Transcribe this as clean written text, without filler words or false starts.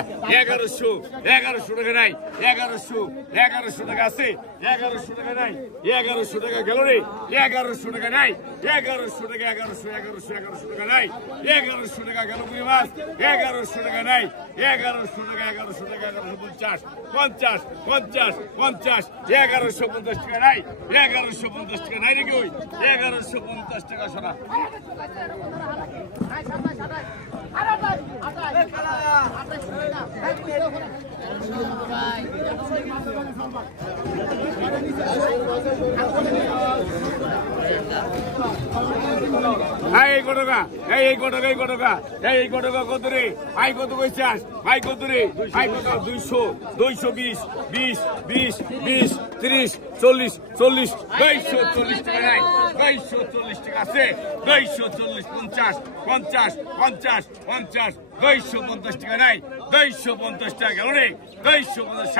1100 টাকা নাই 1100 টাকা আছে 1100 টাকা নাই 1100 টাকা গেল রে 1100 টাকা নাই 1100 টাকা 1100 টাকা নাই 1100 টাকা গেল পুরি মাছ 1100 টাকা নাই 1100 টাকা 1150 50 1150 টাকা নাই 1150 টাকা নাই নাকি ওই 1150 টাকা সারা এই কটকা এই কটকা কত রে ভাই কত কইছাস ভাই কত রে ভাই কত 200 220 20 20 20 30 40 40 240 টাকা নাই 240 টাকা আছে 240 50 50 50 50 250 টাকা নাই 250 টাকা গেল রে 250